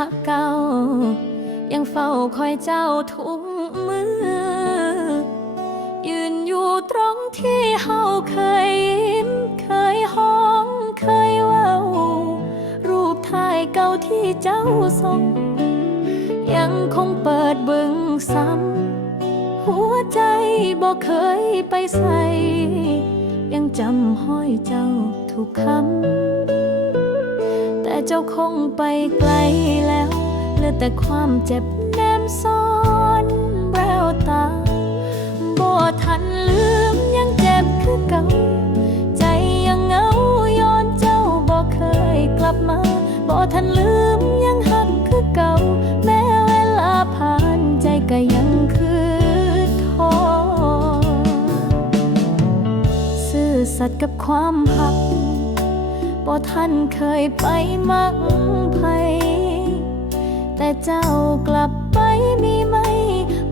ฮักเก่า ยังเฝ้าคอยเจ้าทุกมือ ยืนอยู่ตรงที่เฮาเคยยิ้ม เคยห้องเคยเว้า รูปถ่ายเก่าที่เจ้าส่งยังคงเปิดบึงซ้ำ หัวใจบ่เคยไปใส่ ยังจำห้อยเจ้าทุกคำ เจ้าคงไปไกลแล้วเหลือแต่ความเจ็บแนมซ้อนแววตาบ่ทันลืมยังเจ็บคือเก่า ใจยังเหงาย้อนเจ้าบ่เคยกลับมาบ่ทันลืมยังหักคือเก่า แม้เวลาผ่านใจก็ยังคือทอซื่อสัตย์กับความหัก บ่ท่านเคยไปมักไผแต่เจ้ากลับไปมีไหม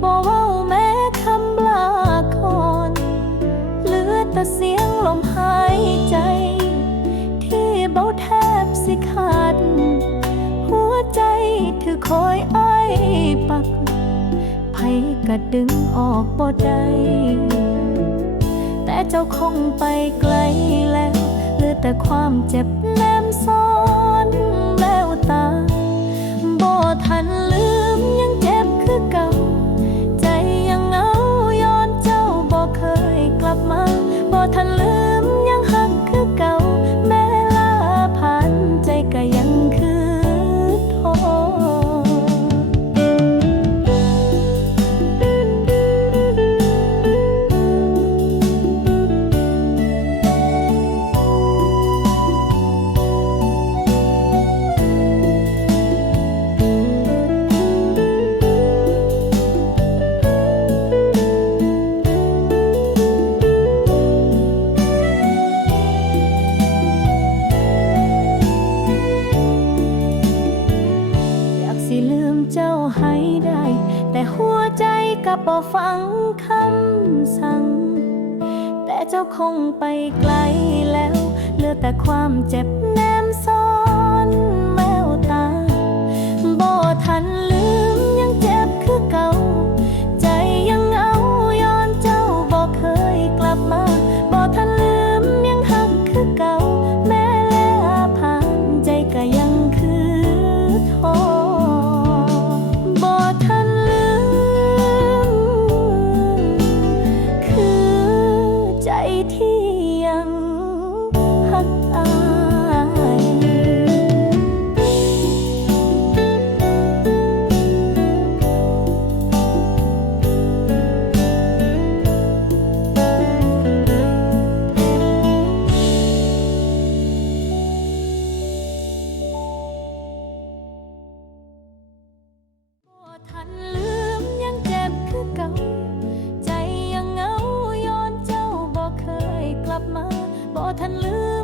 บ่เว้าแม้คำลาก่อนเหลือแต่เสียงลมหายใจ ที่เบาแทบสิขาด หัวใจถือคอยอ้ายปักไผก็ดึงออกบ่ได้แต่เจ้าคงไปไกลแล้ว แต่ความเจ็บแนมซ้อนแววตาบ่ทันลื สิลืมเจ้าให้ได้ แต่หัวใจกับบ่ฟังคำสั่ง แต่เจ้าคงไปไกลแล้ว เหลือแต่ความเจ็บแนมซ้อ ท่านลืม